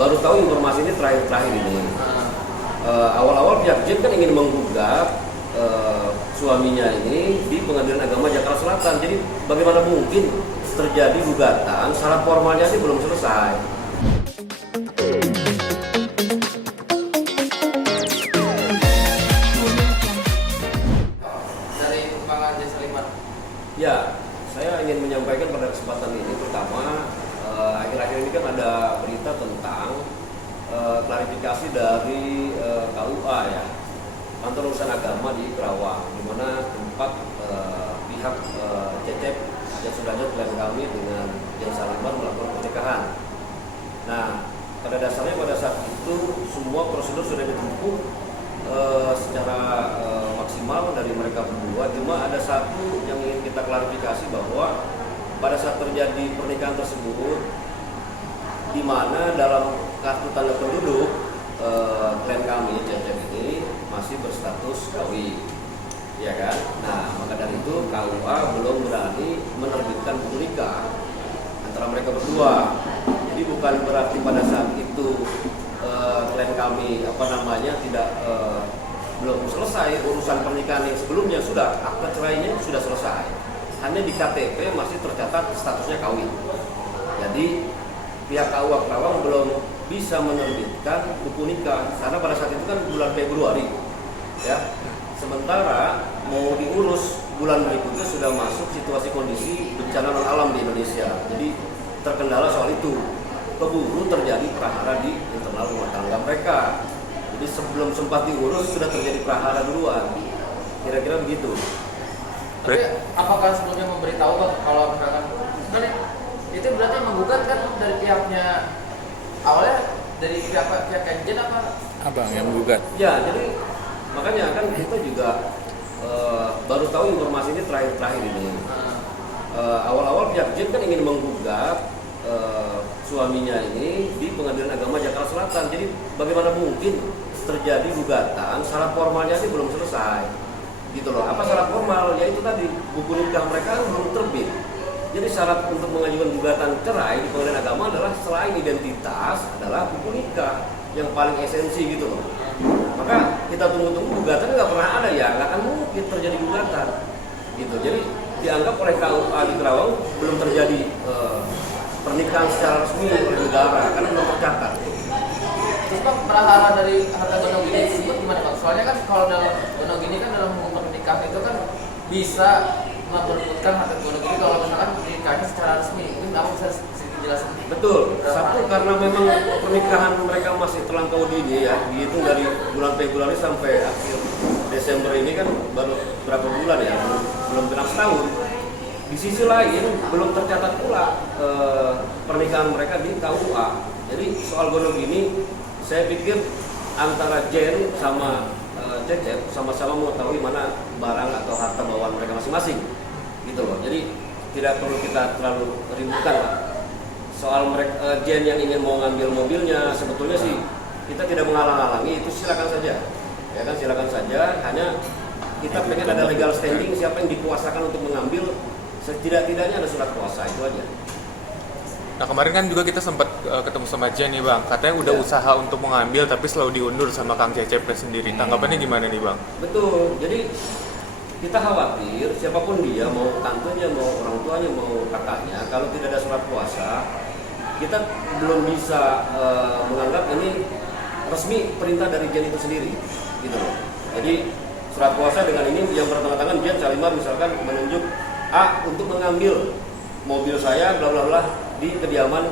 baru tahu informasi ini terakhir ini. Awal-awal pihak Jen kan ingin menggugat suaminya ini di Pengadilan Agama Jakarta Selatan. Jadi bagaimana mungkin terjadi gugatan, syarat formalnya sih belum selesai. Dari Kepala Desa Liman. Ya, saya ingin menyampaikan pada kesempatan ini pertama, akhir-akhir ini kan ada berita tentang klarifikasi dari KUA ya, Kantor Urusan Agama di Kerawang, di mana tempat pihak Cecep yang sudah ada klien kami dengan Jen Salimar melakukan pernikahan. Nah, pada dasarnya pada saat itu semua prosedur sudah ditempuh secara maksimal dari mereka berdua. Cuma ada satu yang ingin kita klarifikasi bahwa pada saat terjadi pernikahan tersebut, di mana dalam kartu tanda penduduk klien kami Cecep ini masih berstatus kawin, ya kan? Nah, maka dari itu KUA belum berani menerbitkan buku nikah antara mereka berdua. Jadi bukan berarti pada saat itu klien kami tidak belum selesai urusan pernikahan yang sebelumnya, sudah akta cerainya sudah selesai. Hanya di KTP masih tercatat statusnya kawin. Jadi pihak KUA Kerawang belum bisa menerbitkan buku nikah karena pada saat itu kan bulan Februari, ya. Sementara mau diurus bulan berikutnya sudah masuk situasi kondisi bencana non alam di Indonesia. Jadi terkendala soal itu. Keburu terjadi prahara di internal rumah tangga mereka. Jadi sebelum sempat diurus sudah terjadi prahara duluan. Kira-kira begitu. Tapi apakah sebelumnya memberitahu Bang kalau misalkan kan itu berarti menggugat kan dari pihaknya awalnya dari pihak Jen apa? Abang yang menggugat. Ya, jadi makanya kan kita juga baru tahu informasi ini terakhir ini. Awal-awal pihak Jen kan ingin menggugat suaminya ini di Pengadilan Agama Jakarta Selatan. Jadi bagaimana mungkin terjadi gugatan, syarat formalnya sih belum selesai. Gitu loh. Apa syarat formal? Yaitu tadi buku nikah mereka belum terbit. Jadi syarat untuk mengajukan gugatan cerai di Pengadilan Agama adalah selain identitas adalah buku nikah yang paling esensi gitu loh. Maka kita tunggu-tunggu gugatan nggak pernah ada ya, nggak akan mungkin terjadi gugatan gitu. Jadi dianggap oleh KUA di Kerawang belum terjadi pernikahan secara resmi oleh negara karena belum tercatat. Terus Bang, prahara dari harta gonogini ini disebut gimana Bang? Soalnya kan kalau dalam gonogini kan dalam hukum pernikahan itu kan bisa memperebutkan harta gonogini kalau misalkan nikahnya secara resmi. Mungkin Abang bisa sedikit jelasin? Betul. Satu karena memang pernikahan mereka masih terlampau dini ya, dihitung dari bulan Februari sampai akhir Desember ini kan baru berapa bulan ya, belum genap setahun. Di sisi lain belum tercatat pula pernikahan mereka di KUA. Jadi soal gonogini saya pikir antara Jen sama Cecep sama-sama mengetahui mana barang atau harta bawaan mereka masing-masing gitu loh. Jadi tidak perlu kita terlalu ributkan lah. Soal mereka Jen yang ingin mau ngambil mobilnya, sebetulnya sih kita tidak menghalang-halangi, itu silakan saja ya kan, silakan saja. Hanya kita pengen ada legal standing, siapa yang dikuasakan untuk mengambil, setidak-tidaknya ada surat kuasa, itu aja. Nah, kemarin kan juga kita sempat ketemu sama Jen nih Bang, katanya udah usaha untuk mengambil tapi selalu diundur sama Kang Cecep sendiri. Tanggapannya gimana nih Bang? Betul, jadi kita khawatir siapapun dia, mau tantenya, mau orang tuanya, mau kakaknya, kalau tidak ada surat kuasa, kita belum bisa menganggap ini resmi perintah dari Jen itu sendiri gitu loh. Jadi surat kuasa dengan ini yang bertanda tangan Jen Salimar misalkan menunjuk A untuk mengambil mobil saya bla bla bla di kediaman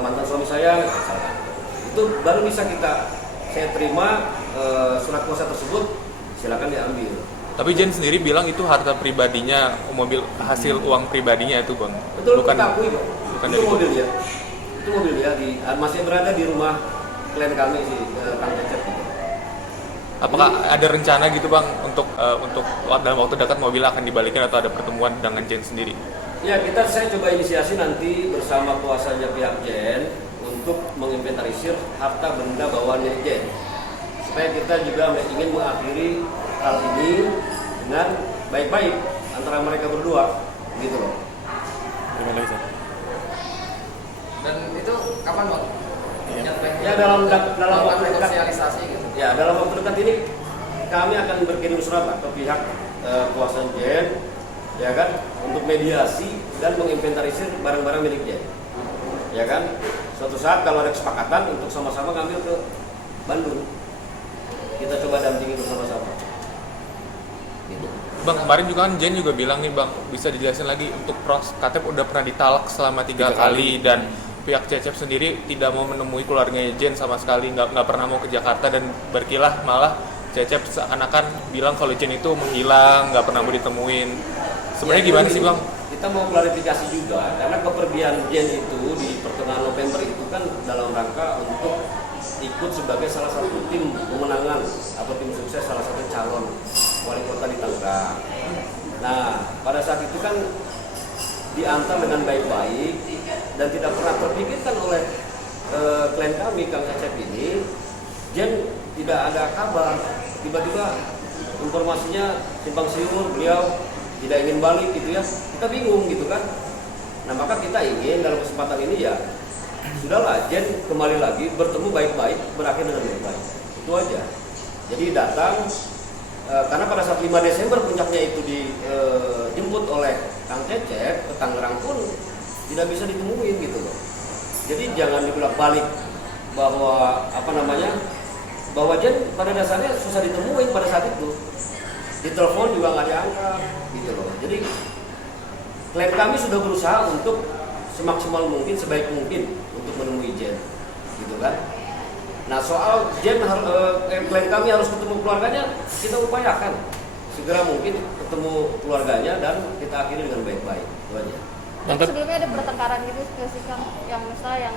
mantan suami saya misalkan. Itu baru bisa saya terima surat kuasa tersebut, silakan diambil. Tapi Jen sendiri bilang itu harta pribadinya, mobil hasil uang pribadinya itu Bang. Betul, bukan kita akui kok. Bukan Itu mobil dia. Itu mobil dia masih berada di rumah klien kami si Kang Cecep gitu. Apakah ada rencana gitu Bang untuk dalam waktu dekat mobil akan dibalikin atau ada pertemuan dengan Jen sendiri? Ya, saya coba inisiasi nanti bersama kuasanya pihak Jen untuk menginventarisir harta benda bawaan milik Jen. Supaya kita juga ingin mengakhiri hal ini dengan baik-baik antara mereka berdua, gitu loh. Terima kasih. Dan itu kapan Bang? Ya dalam waktu dekat, sosialisasi gitu. ya dalam waktu dekat ini kami akan berkirim surat lah ke pihak kuasa Jen, ya kan, untuk mediasi dan menginventarisir barang-barang milik Jen, ya kan. Suatu saat kalau ada kesepakatan untuk sama-sama ngambil ke Bandung, kita coba dampingi bersama-sama. Gitu. Bang, kemarin juga kan Jen juga bilang nih Bang, bisa dijelasin lagi untuk katanya udah pernah ditalak selama 3 kali dan pihak Cecep sendiri tidak mau menemui keluarganya Jen sama sekali, nggak pernah mau ke Jakarta dan berkilah malah Cecep seakan-akan bilang kalau Jen itu menghilang, nggak pernah mau ditemuin. Sebenarnya Ya, gimana sih Bang? Kita mau klarifikasi juga karena kepergian Jen itu di pertengahan November itu kan dalam rangka untuk ikut sebagai salah satu tim pemenangan atau tim sukses salah satu calon wali kota di Tangerang. Nah, pada saat itu kan diantar dengan baik-baik dan tidak pernah terpikirkan oleh klien kami, Kang Cecep ini, Jen tidak ada kabar. Tiba-tiba informasinya simpang siur, beliau tidak ingin balik gitu ya. Kita bingung gitu kan. Nah, maka kita ingin dalam kesempatan ini ya sudahlah, Jen kembali lagi bertemu baik-baik, berakhir dengan baik-baik. Itu aja. Jadi datang karena pada saat 5 Desember puncaknya itu dijemput oleh Kang Cecep ke Tangerang pun tidak bisa ditemuin gitu loh. Jadi jangan dibilang balik bahwa bahwa Jen pada dasarnya susah ditemuin pada saat itu. Ditelepon juga nggak diangkat gitu loh. Jadi klien kami sudah berusaha untuk semaksimal mungkin, sebaik mungkin untuk menemui Jen, gitu kan. Nah soal Jen, klien kami harus ketemu keluarganya, kita upayakan segera mungkin ketemu keluarganya dan kita akhiri dengan baik-baik, itu aja. Tapi sebelumnya ada pertengkaran gitu sih Kang, yang misalnya yang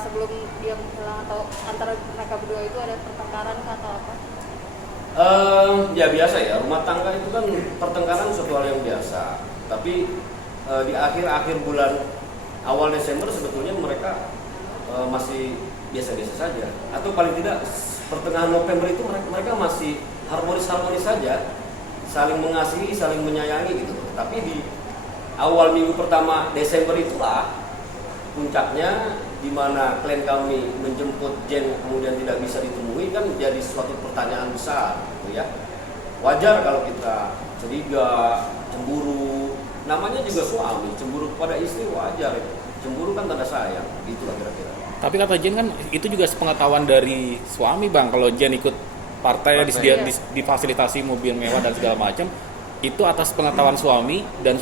sebelum dia menghilang atau antara mereka berdua itu ada pertengkaran atau apa? Ya biasa ya, rumah tangga itu kan pertengkaran suatu hal yang biasa. Tapi di akhir-akhir bulan awal Desember sebetulnya mereka masih biasa-biasa saja. Atau paling tidak pertengahan November itu mereka masih harmonis-harmonis saja, saling mengasihi, saling menyayangi gitu. Tapi di awal minggu pertama Desember itulah puncaknya, di mana klien kami menjemput Jen kemudian tidak bisa ditemui, kan menjadi suatu pertanyaan besar gitu ya. Wajar kalau kita curiga, cemburu, namanya juga suami, cemburu kepada istri wajar. Cemburu kan tanda sayang, gitulah kira-kira. Tapi kata Jen kan itu juga sepengetahuan dari suami Bang, kalau Jen ikut partai difasilitasi mobil mewah dan segala macam, itu atas pengetahuan suami dan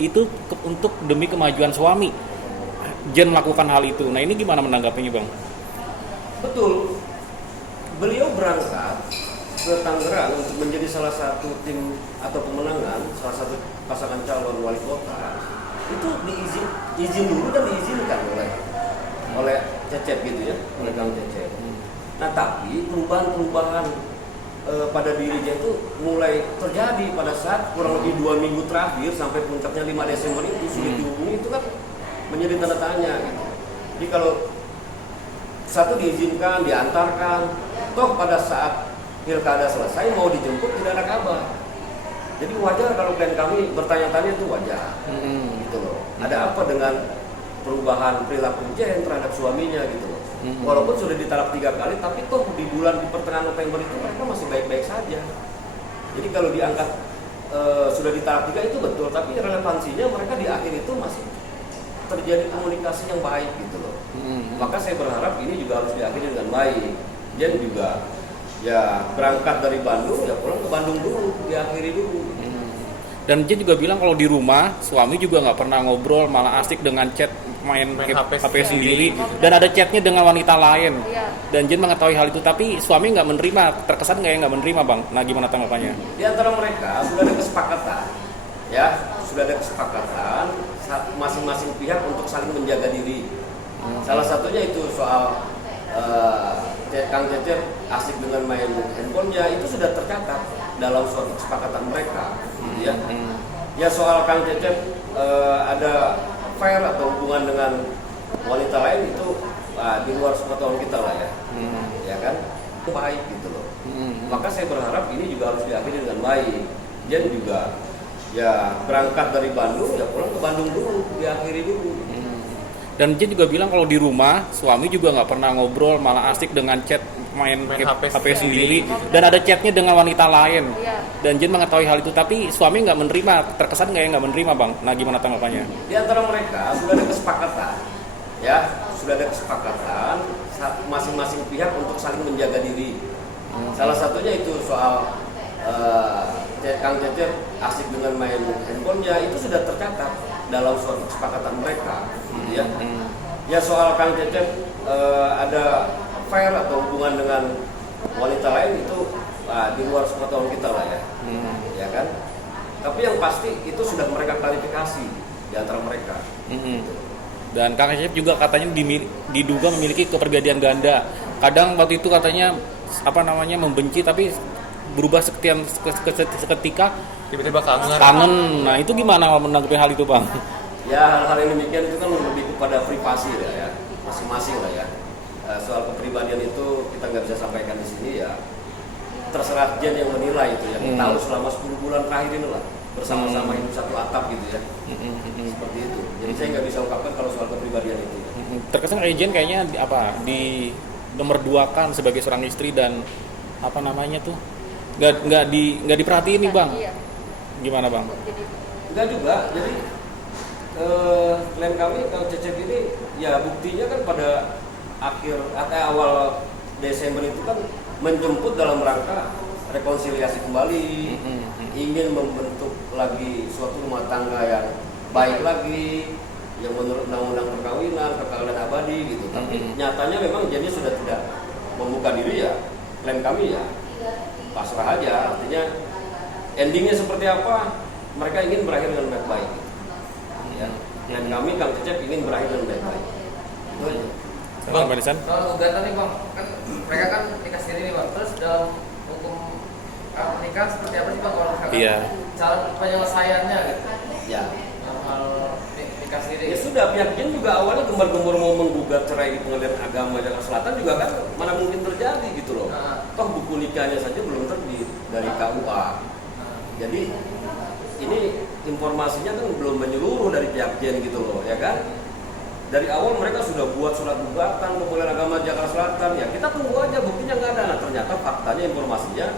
itu untuk demi kemajuan suami. Jen melakukan hal itu. Nah ini gimana menanggapinya Bang? Betul, beliau berangkat ke Tangerang untuk menjadi salah satu tim atau pemenangan, salah satu pasangan calon wali kota. Itu diizin dulu dan diizinkan oleh Cecep gitu ya, oleh Kang Cecep. Nah tapi perubahan pada dirinya itu mulai terjadi pada saat kurang lebih 2 minggu terakhir sampai puncaknya 5 Desember itu sulit dihubungi, itu kan menjadi tanda tanya gitu. Jadi kalau satu diizinkan, diantarkan, toh pada saat pilkada selesai mau dijemput tidak ada kabar. Jadi wajar kalau klien kami bertanya-tanya, itu wajar. Gitu loh. Ada apa dengan perubahan perilaku Jen terhadap suaminya gitu loh. Walaupun sudah ditalak 3 kali, tapi toh di pertengahan November itu mereka masih baik-baik saja. Jadi kalau diangkat sudah ditalak 3 itu betul, tapi relevansinya mereka di akhir itu masih terjadi komunikasi yang baik gitu loh. Maka saya berharap ini juga harus diakhiri dengan baik. Jen juga ya berangkat dari Bandung, ya pulang ke Bandung dulu, diakhiri dulu. Dan Jen juga bilang kalau di rumah suami juga nggak pernah ngobrol, malah asik dengan chat, main HP sendiri, dan ada chatnya dengan wanita lain. Dan Jen mengetahui hal itu, tapi suami nggak menerima. Terkesan nggak menerima Bang. Nah gimana tanggapannya? Di antara mereka sudah ada kesepakatan, ya sudah ada kesepakatan masing-masing pihak untuk saling menjaga diri. Salah satunya itu soal Kang Cecep asik dengan main handphonenya, itu sudah tercatat dalam suatu kesepakatan mereka, gitu ya. Ya soal Kang Cecep ada affair atau hubungan dengan wanita lain, itu di luar sepengetahuan kita lah ya, ya kan, itu baik gitu loh. Maka saya berharap ini juga harus diakhiri dengan baik. Jen juga ya berangkat dari Bandung, ya pulang ke Bandung dulu, diakhiri dulu. Dan Jen juga bilang kalau di rumah suami juga nggak pernah ngobrol, malah asik dengan chat main HP sendiri dan ada chatnya dengan wanita lain. Iya. Dan Jen mengetahui hal itu, tapi suami nggak menerima. Terkesan nggak ya nggak menerima, Bang? Nah, gimana tanggapannya? Di antara mereka sudah ada kesepakatan, ya sudah ada kesepakatan masing-masing pihak untuk saling menjaga diri. Salah satunya itu soal Kang Cecep asik dengan main handphonenya, itu sudah tercatat dalam suatu kesepakatan mereka, gitu ya. Ya soal Kang Cecep ada affair atau hubungan dengan wanita lain itu di luar sepengetahuan kita lah ya, ya kan. Tapi yang pasti itu sudah mereka klarifikasi di antara mereka. Dan Kang Cecep juga katanya diduga memiliki kepribadian ganda. Kadang waktu itu katanya membenci tapi berubah seketika tiba-tiba kangen. Nah, itu gimana menanggapi hal itu, Bang? Ya hal-hal yang demikian itu kan lebih kepada privasi lah ya, masing-masing lah ya. Soal kepribadian itu kita nggak bisa sampaikan di sini ya. Terserah Jen yang menilai itu ya. Tahu selama 10 bulan terakhir ini lah bersama-sama hidup satu atap gitu ya. Seperti itu. Jadi saya nggak bisa ungkapkan kalau soal kepribadian itu. Terkesan Jen kayaknya di nomor 2 kan sebagai seorang istri dan nggak diperhatiin nih, Bang. Iya. Gimana, Bang? Jadi Enggak juga. Jadi klien kami Kang Cecep ini ya buktinya kan pada awal Desember itu kan menjemput dalam rangka rekonsiliasi kembali, ingin membentuk lagi suatu rumah tangga yang baik lagi, yang menurut undang-undang perkawinan, kekayaan abadi gitu. Tapi nyatanya memang jadi sudah tidak membuka diri ya, klien kami ya pasrah aja. Artinya endingnya seperti apa, mereka ingin berakhir dengan baik-baik. Ya. Dan kami Kang Cecep ingin berakhir dengan baik-baik. Itu aja. Bang Barisan? Kalau gugatan nih Bang, kan mereka kan nikah sendiri nih Bang. Terus dalam hukum pernikahan seperti apa sih Bang kalau misalkan Iya. cara penyelesaiannya gitu? Ya. Dalam hal nikah sendiri. Ya sudah, pihak Jen juga awalnya gembar-gembor mau menggugat cerai di Pengadilan Agama Jakarta Selatan juga kan mana mungkin terjadi gitu loh. Toh buku nikahnya saja belum terbit dari KUA. Jadi ini informasinya kan belum menyeluruh dari pihak Jen gitu loh, ya kan? Dari awal mereka sudah buat surat gugatan ke Pengadilan Agama Jakarta Selatan, ya kita tunggu aja, buktinya nggak ada. Nah ternyata faktanya informasinya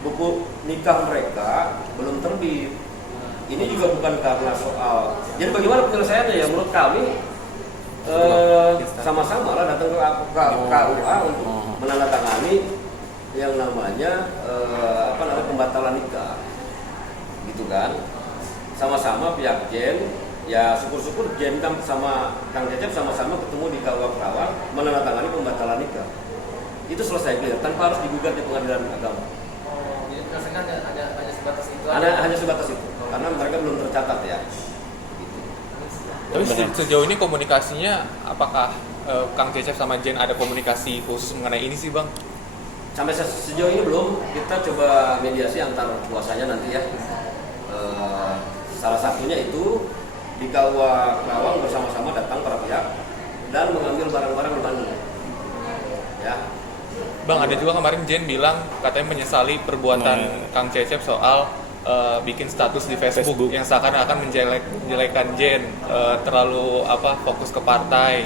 buku nikah mereka belum terbit. Ini juga bukan karena soal. Jadi bagaimana penyelesaiannya ya? Menurut kami sama-sama lah datang ke KUA untuk menandatangani yang namanya pembatalan nikah, gitu kan? Sama-sama pihak Jen. Ya syukur-syukur Jen sama Kang Cecep sama-sama ketemu di KUA Kerawang menandatangani pembatalan nikah. Itu selesai clear tanpa harus digugat di Pengadilan Agama. Oh, jadi penyelesaiannya hanya sebatas itu. Hanya sebatas itu, karena mereka belum tercatat ya. Gitu. Tapi sejauh ini komunikasinya apakah Kang Cecep sama Jen ada komunikasi khusus mengenai ini sih, Bang? Sampai sejauh ini belum. Kita coba mediasi antar kuasanya nanti ya. Salah satunya itu di KUA Kerawang bersama-sama datang para pihak dan mengambil barang-barang di Bandung. Ya. Bang, ada juga kemarin Jen bilang katanya menyesali perbuatan Kang Cecep soal bikin status di Facebook yang seakan-akan menjelekkan Jen, terlalu fokus ke partai,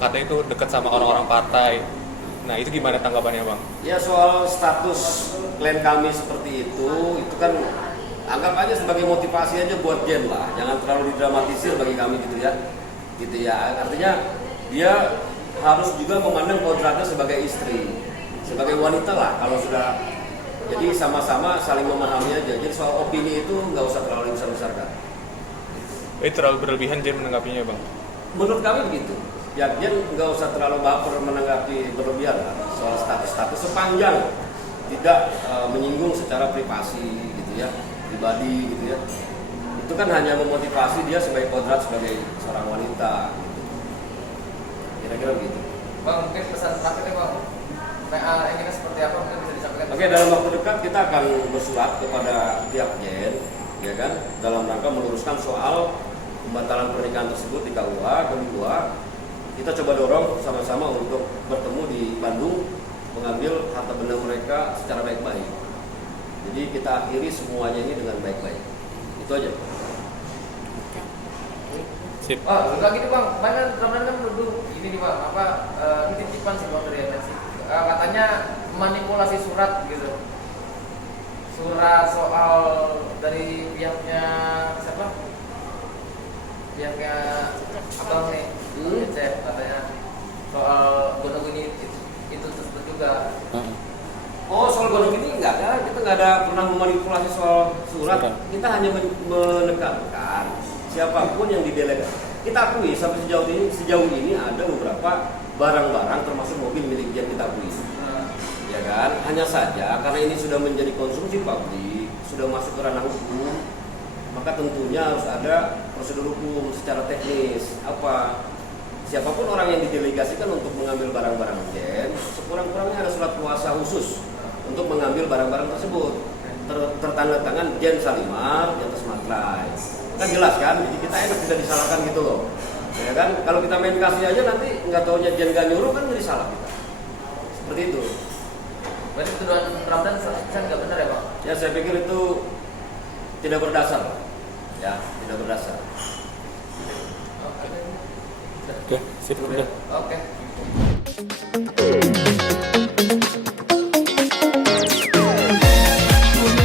katanya itu dekat sama orang-orang partai. Nah itu gimana tanggapannya, Bang? Ya soal status klien kami seperti itu kan anggap aja sebagai motivasi aja buat Jen lah, jangan terlalu didramatisir bagi kami gitu ya. Artinya dia harus juga memandang kodratnya sebagai istri, sebagai wanita lah kalau sudah. Jadi sama-sama saling memahami aja. Jadi soal opini itu nggak usah terlalu besar-besarkan. Terlalu berlebihan Jen menanggapinya, Bang? Menurut kami begitu. Ya Jen nggak usah terlalu baper menanggapi berlebihan lah soal status sepanjang tidak menyinggung secara privasi gitu ya, pribadi gitu ya. Itu kan hanya memotivasi dia sebagai kodrat sebagai seorang wanita gitu. Kira-kira begitu. Bang, mungkin pesan terakhir Bang. Ini kan seperti apa mungkin bisa disampaikan? Oke, dalam waktu dekat kita akan bersurat kepada pihak Jen, ya kan, dalam rangka meluruskan soal pembatalan pernikahan tersebut di KUA. Kedua, kita coba dorong sama-sama untuk bertemu di Bandung, mengambil harta benda mereka secara baik-baik. Jadi kita akhiri semuanya ini dengan baik-baik. Itu aja. Sip. Oh, juga gini bang, kemarin kan dulu ini nih bang, ini titipan sih bang dari MNC. Katanya manipulasi surat gitu. Surat soal dari pihaknya siapa? Pihaknya abang nih, Cecep katanya soal Gonogini itu tersebut juga. Oh, soal Godong ini enggak ada, kita nggak ada pernah memanipulasi soal surat. Kita hanya menekankan siapapun yang didelegasi. Kita akui sampai sejauh ini ada beberapa barang-barang termasuk mobil milik Jen kita akui. Ya kan? Hanya saja karena ini sudah menjadi konsumsi publik, sudah masuk ke ranah hukum, maka tentunya harus ada prosedur hukum secara teknis. Apa? Siapapun orang yang didelegasikan untuk mengambil barang-barang Jen, sekurang-kurangnya ada surat kuasa khusus untuk mengambil barang-barang tersebut. Tertanda tangan Jen Salimar di atas materai. Kan jelas kan? Jadi kita enak tidak disalahkan gitu loh. Ya kan? Kalau kita main kasih aja nanti nggak taunya Jen gak nyuruh kan jadi salah kita. Seperti itu. Berarti tuduhan Ramdan kan nggak benar ya bang? Ya saya pikir itu tidak berdasar. Ya, tidak berdasar. Oke. Oke, sip udah. Oke.